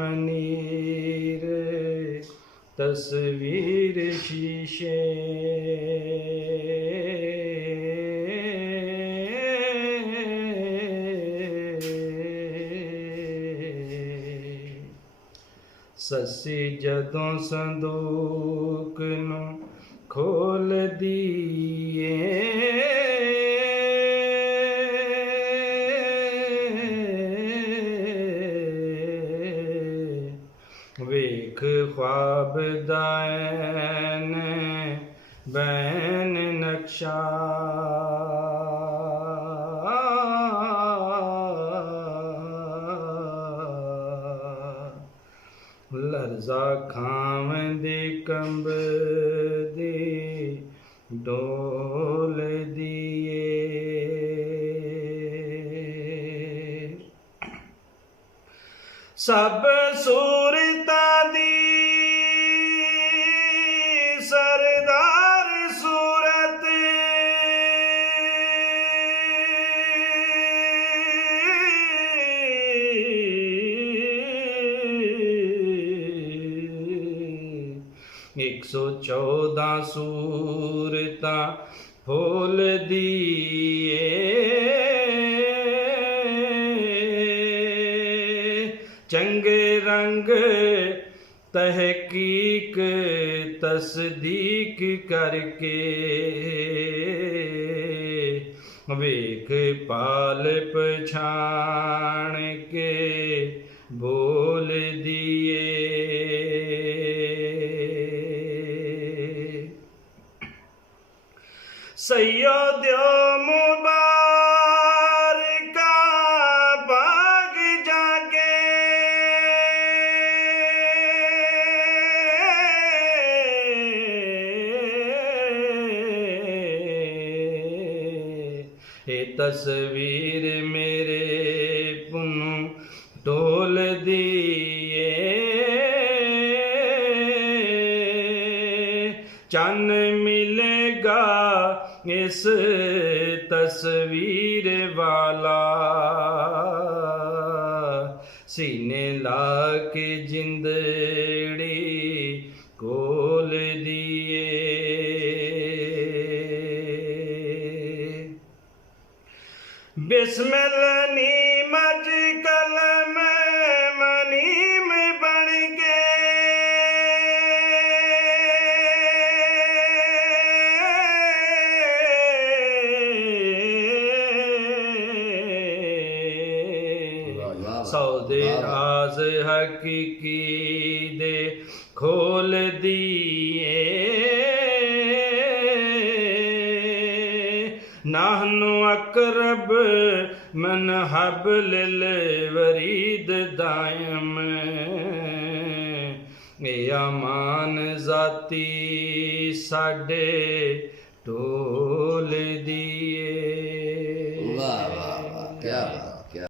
मनीर तस्वीर शीशे ससी जदों संदूक नूं खोल दिए वेख ख्वाब दाएन बैन नक्शा लर्जा खावंदे कंब दे डोल दिए सब सूरता दी सरदार सूरत एक 114 सूरता फोल दिए चंगे रंग तहकीक तस्दीक करके वेख पाल पछाण के बोल दिए सैयदो मुबारका बाग जाके ये तस्वीर मेरे पुनु टोल दिए चन मिलेगा इस तस्वीर वाला सीने ला के जिंदड़ी खोल दिए बिस्मिल्लाह नीमज कलम मनीम बन के सौदे राज हकीकी दे खोल दिए नाहनु अकरब मन हबलिल वरीद दायम ए अमान जाती साडे टोल दिए। वाह वाह वाह क्या बात।